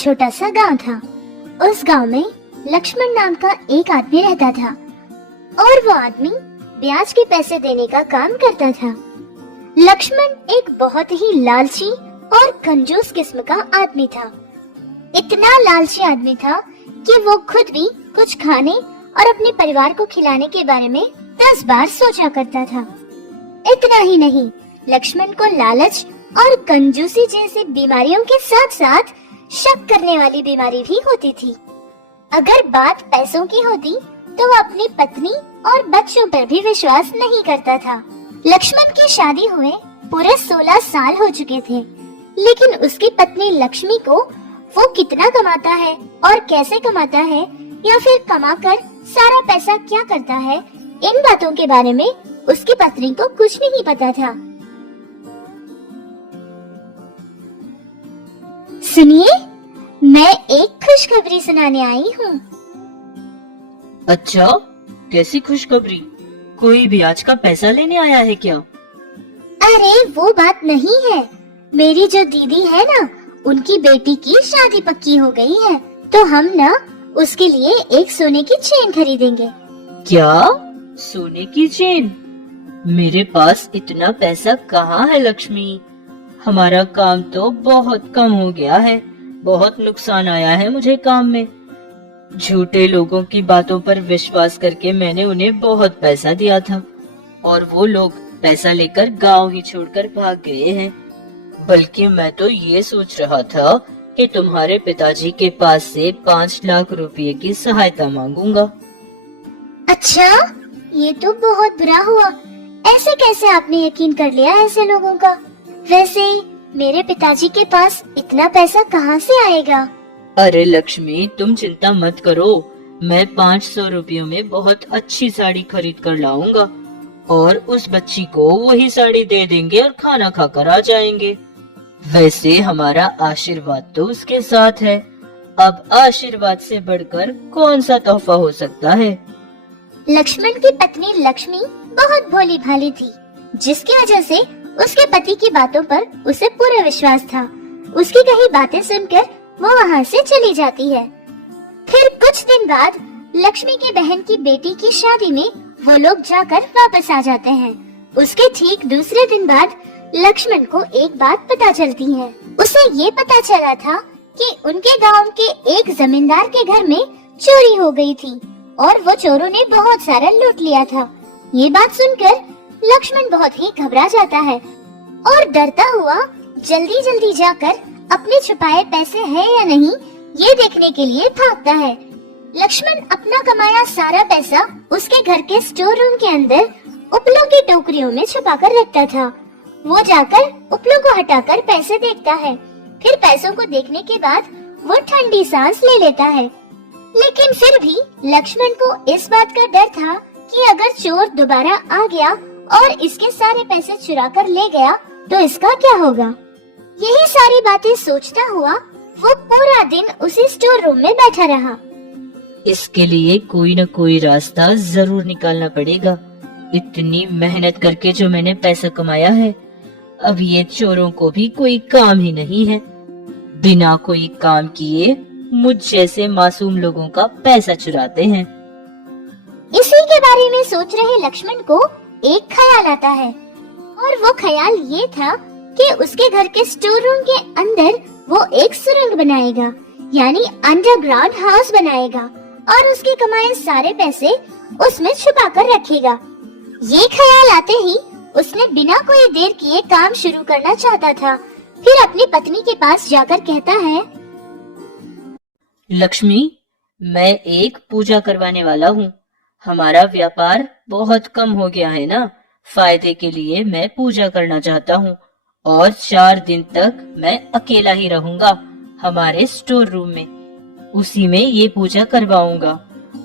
छोटा सा गांव था। उस गांव में लक्ष्मण नाम का एक आदमी रहता था और वो आदमी ब्याज के पैसे देने का काम करता था। लक्ष्मण एक बहुत ही लालची और कंजूस किस्म का आदमी था। इतना लालची आदमी था कि वो खुद भी कुछ खाने और अपने परिवार को खिलाने के बारे में 10 बार सोचा करता था। इतना ही नहीं, लक्ष्मण को लालच और कंजूसी जैसी बीमारियों के साथ साथ शक करने वाली बीमारी भी होती थी। अगर बात पैसों की होती तो वो अपनी पत्नी और बच्चों पर भी विश्वास नहीं करता था। लक्ष्मण की शादी हुए पूरे 16 साल हो चुके थे, लेकिन उसकी पत्नी लक्ष्मी को वो कितना कमाता है और कैसे कमाता है या फिर कमाकर सारा पैसा क्या करता है, इन बातों के बारे में उसकी पत्नी को कुछ नहीं पता था। सुनिए, मैं एक खुशखबरी सुनाने आई हूँ। अच्छा, कैसी खुशखबरी? कोई ब्याज का पैसा लेने आया है क्या? अरे वो बात नहीं है, मेरी जो दीदी है ना, उनकी बेटी की शादी पक्की हो गई है, तो हम ना उसके लिए एक सोने की चेन खरीदेंगे। क्या? सोने की चेन? मेरे पास इतना पैसा कहाँ है लक्ष्मी? हमारा काम तो बहुत कम हो गया है, बहुत नुकसान आया है मुझे काम में। झूठे लोगों की बातों पर विश्वास करके मैंने उन्हें बहुत पैसा दिया था और वो लोग पैसा लेकर गांव ही छोड़कर भाग गए हैं। बल्कि मैं तो ये सोच रहा था कि तुम्हारे पिताजी के पास से 5 लाख रुपए की सहायता मांगूंगा। अच्छा, ये तो बहुत बुरा हुआ। ऐसे कैसे आपने यकीन कर लिया ऐसे लोगों का? वैसे मेरे पिताजी के पास इतना पैसा कहाँ से आएगा? अरे लक्ष्मी, तुम चिंता मत करो, मैं 500 रुपयों में बहुत अच्छी साड़ी खरीद कर लाऊंगा और उस बच्ची को वही साड़ी दे देंगे और खाना खाकर आ जाएंगे। वैसे हमारा आशीर्वाद तो उसके साथ है, अब आशीर्वाद से बढ़कर कौन सा तोहफा हो सकता है? लक्ष्मण की पत्नी लक्ष्मी बहुत भोली भाली थी, जिसकी वजह से उसके पति की बातों पर उसे पूरा विश्वास था। उसकी कही बातें सुनकर वो वहाँ से चली जाती है। फिर कुछ दिन बाद लक्ष्मी की बहन की बेटी की शादी में वो लोग जाकर वापस आ जाते हैं। उसके ठीक दूसरे दिन बाद लक्ष्मण को एक बात पता चलती है। उसे ये पता चला था कि उनके गांव के एक जमींदार के घर में चोरी हो गई थी और वो चोरों ने बहुत सारा लूट लिया था। ये बात सुनकर लक्ष्मण बहुत ही घबरा जाता है और डरता हुआ जल्दी जल्दी जाकर अपने छुपाए पैसे हैं या नहीं ये देखने के लिए भागता है। लक्ष्मण अपना कमाया सारा पैसा उसके घर के स्टोर रूम के अंदर उपलों की टोकरियों में छुपा कर रखता था। वो जाकर उपलों को हटाकर पैसे देखता है। फिर पैसों को देखने के बाद वो ठंडी सांस ले लेता है। लेकिन फिर भी लक्ष्मण को इस बात का डर था कि अगर चोर दोबारा आ गया और इसके सारे पैसे चुरा कर ले गया तो इसका क्या होगा। यही सारी बातें सोचता हुआ वो पूरा दिन उसी स्टोर रूम में बैठा रहा। इसके लिए कोई न कोई रास्ता जरूर निकालना पड़ेगा। इतनी मेहनत करके जो मैंने पैसा कमाया है, अब ये चोरों को भी कोई काम ही नहीं है। बिना कोई काम किए मुझ जैसे मासूम लोगों का पैसा चुराते हैं। इसी के बारे में सोच रहे लक्ष्मण को एक ख्याल आता है और वो ख्याल ये था कि उसके घर के स्टोर रूम के अंदर वो एक सुरंग बनाएगा, यानी अंडरग्राउंड हाउस बनाएगा और उसके कमाए सारे पैसे उसमें छुपा कर रखेगा। ये ख्याल आते ही उसने बिना कोई देर किए काम शुरू करना चाहता था। फिर अपनी पत्नी के पास जाकर कहता है, लक्ष्मी, मैं एक पूजा करवाने वाला हूँ। हमारा व्यापार बहुत कम हो गया है ना, फायदे के लिए मैं पूजा करना चाहता हूँ और 4 दिन तक मैं अकेला ही रहूंगा हमारे स्टोर रूम में। उसी में ये पूजा करवाऊंगा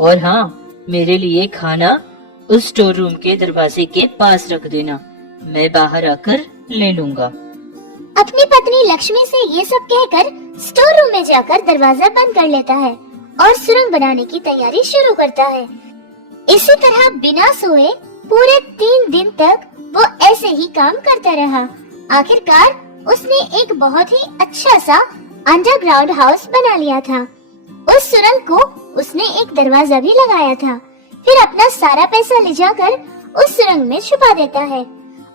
और हाँ, मेरे लिए खाना उस स्टोर रूम के दरवाजे के पास रख देना, मैं बाहर आकर ले लूंगा। अपनी पत्नी लक्ष्मी से ये सब कहकर स्टोर रूम में जाकर दरवाजा बंद कर लेता है और सुरंग बनाने की तैयारी शुरू करता है। इसी तरह बिना सोए पूरे 3 दिन तक वो ऐसे ही काम करता रहा। आखिरकार उसने एक बहुत ही अच्छा सा अंडरग्राउंड हाउस बना लिया था। उस सुरंग को उसने एक दरवाजा भी लगाया था। फिर अपना सारा पैसा ले जाकर उस सुरंग में छुपा देता है।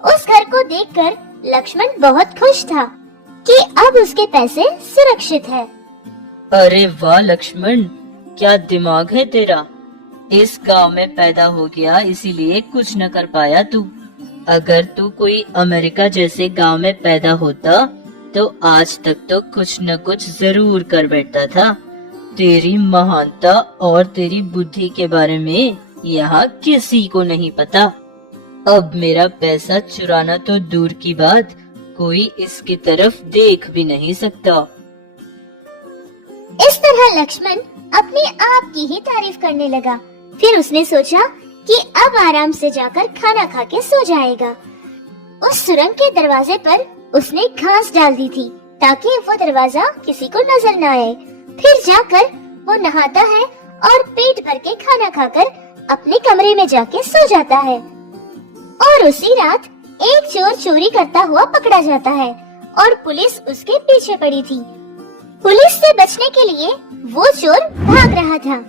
उस घर को देखकर लक्ष्मण बहुत खुश था कि अब उसके पैसे सुरक्षित है। अरे वाह लक्ष्मण, क्या दिमाग है तेरा। इस गांव में पैदा हो गया इसीलिए कुछ न कर पाया तू। अगर तू कोई अमेरिका जैसे गांव में पैदा होता तो आज तक तो कुछ न कुछ जरूर कर बैठता था। तेरी महानता और तेरी बुद्धि के बारे में यहाँ किसी को नहीं पता। अब मेरा पैसा चुराना तो दूर की बात, कोई इसकी तरफ देख भी नहीं सकता। इस तरह लक्ष्मण अपने आप की ही तारीफ करने लगा। फिर उसने सोचा कि अब आराम से जाकर खाना खा के सो जाएगा। उस सुरंग के दरवाजे पर उसने घास डाल दी थी ताकि वो दरवाजा किसी को नजर न आए। फिर जाकर वो नहाता है और पेट भर के खाना खाकर अपने कमरे में जाके सो जाता है। और उसी रात एक चोर चोरी करता हुआ पकड़ा जाता है और पुलिस उसके पीछे पड़ी थी। पुलिस से बचने के लिए वो चोर भाग रहा था।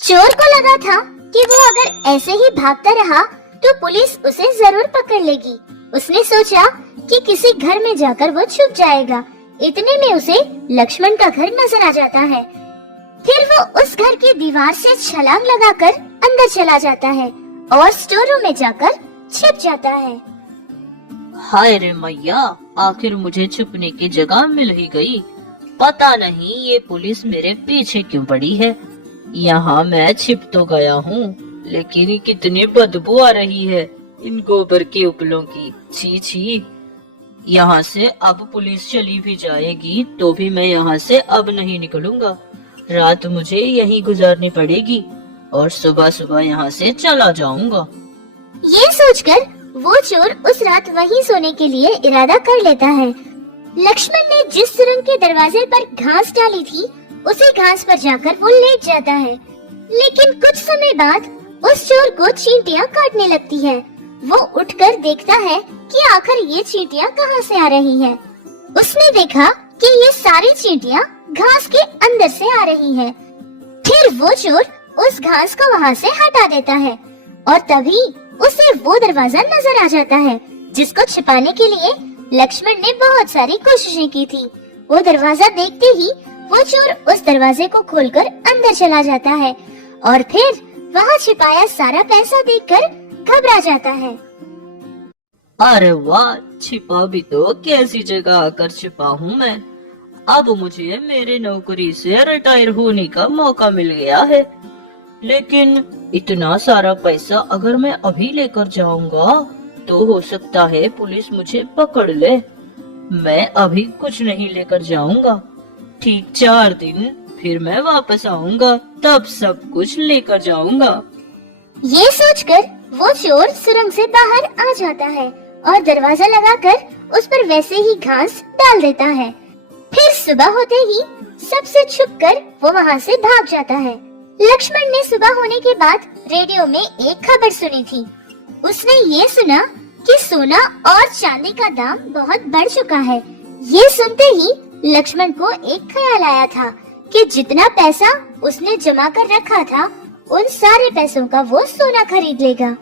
चोर को लगा था कि वो अगर ऐसे ही भागता रहा तो पुलिस उसे जरूर पकड़ लेगी। उसने सोचा कि किसी घर में जाकर वो छुप जाएगा। इतने में उसे लक्ष्मण का घर नजर आ जाता है। फिर वो उस घर की दीवार से छलांग लगाकर अंदर चला जाता है और स्टोर रूम में जाकर छिप जाता है। हाय रे मैया, आखिर मुझे छुपने की जगह मिल ही गई। पता नहीं ये पुलिस मेरे पीछे क्यों पड़ी है। यहाँ मैं छिप तो गया हूँ, लेकिन कितनी बदबू आ रही है इन गोबर के उपलों की। छी छी, यहाँ से अब पुलिस चली भी जाएगी तो भी मैं यहाँ से अब नहीं निकलूंगा। रात मुझे यहीं गुजारनी पड़ेगी और सुबह सुबह यहाँ से चला जाऊंगा। ये सोचकर वो चोर उस रात वहीं सोने के लिए इरादा कर लेता है। लक्ष्मण ने जिस सुरंग के दरवाजे पर घास डाली थी उसी घास पर जाकर वो लेट जाता है। लेकिन कुछ समय बाद उस चोर को चींटियां काटने लगती है। वो उठकर देखता है कि आखिर ये चींटियां कहाँ से आ रही हैं। उसने देखा कि ये सारी चींटियां घास के अंदर से आ रही हैं। फिर वो चोर उस घास को वहाँ से हटा देता है और तभी उसे वो दरवाजा नजर आ जाता है जिसको छिपाने के लिए लक्ष्मण ने बहुत सारी कोशिशें की थी। वो दरवाजा देखते ही वो चोर उस दरवाजे को खोलकर अंदर चला जाता है और फिर वहाँ छिपाया सारा पैसा देखकर घबरा जाता है। अरे वाह, छिपा भी तो कैसी जगह आकर छिपा हूँ मैं। अब मुझे मेरे नौकरी से रिटायर होने का मौका मिल गया है। लेकिन इतना सारा पैसा अगर मैं अभी लेकर जाऊंगा तो हो सकता है पुलिस मुझे पकड़ ले। मैं अभी कुछ नहीं लेकर जाऊंगा। ठीक 4 दिन फिर मैं वापस आऊंगा, तब सब कुछ लेकर जाऊंगा। ये सोचकर वो चोर सुरंग से बाहर आ जाता है और दरवाजा लगाकर उस पर वैसे ही घास डाल देता है। फिर सुबह होते ही सबसे छुपकर वो वहाँ से भाग जाता है। लक्ष्मण ने सुबह होने के बाद रेडियो में एक खबर सुनी थी। उसने ये सुना कि सोना और चांदी का दाम बहुत बढ़ चुका है। ये सुनते ही लक्ष्मण को एक ख्याल आया था कि जितना पैसा उसने जमा कर रखा था उन सारे पैसों का वो सोना खरीद लेगा।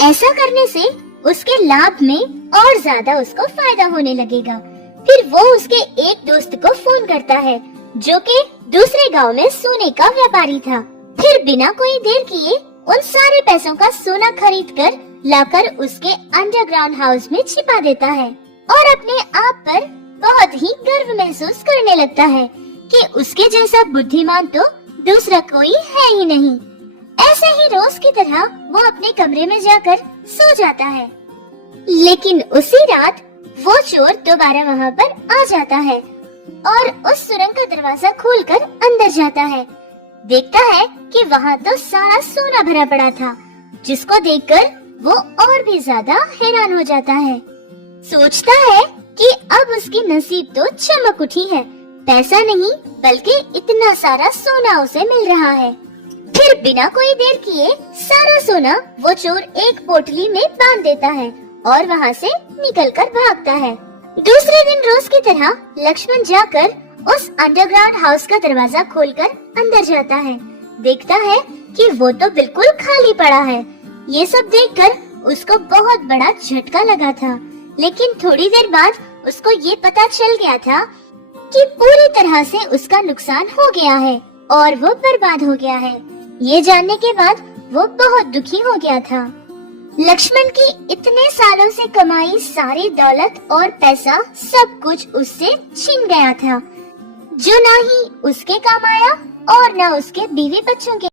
ऐसा करने से उसके लाभ में और ज्यादा उसको फायदा होने लगेगा। फिर वो उसके एक दोस्त को फोन करता है जो कि दूसरे गांव में सोने का व्यापारी था। फिर बिना कोई देर किए उन सारे पैसों का सोना खरीदकर लाकर उसके अंडरग्राउंड हाउस में छिपा देता है और अपने आप पर बहुत ही गर्व महसूस करने लगता है कि उसके जैसा बुद्धिमान तो दूसरा कोई है ही नहीं। ऐसे ही रोज की तरह वो अपने कमरे में जाकर सो जाता है। लेकिन उसी रात वो चोर दोबारा वहाँ पर आ जाता है और उस सुरंग का दरवाजा खोलकर अंदर जाता है। देखता है कि वहाँ तो सारा सोना भरा पड़ा था, जिसको देखकर वो और भी ज्यादा हैरान हो जाता है। सोचता है कि अब उसकी नसीब तो चमक उठी है। पैसा नहीं बल्कि इतना सारा सोना उसे मिल रहा है। फिर बिना कोई देर किए सारा सोना वो चोर एक पोटली में बांध देता है और वहाँ से निकलकर भागता है। दूसरे दिन रोज की तरह लक्ष्मण जाकर उस अंडरग्राउंड हाउस का दरवाजा खोलकर अंदर जाता है। देखता है कि वो तो बिल्कुल खाली पड़ा है। ये सब देखकर उसको बहुत बड़ा झटका लगा था, लेकिन थोड़ी देर बाद उसको ये पता चल गया था कि पूरी तरह से उसका नुकसान हो गया है और वो बर्बाद हो गया है। ये जानने के बाद वो बहुत दुखी हो गया था। लक्ष्मण की इतने सालों से कमाई सारी दौलत और पैसा सब कुछ उससे छिन गया था, जो ना ही उसके काम आया और ना उसके बीवी बच्चों के।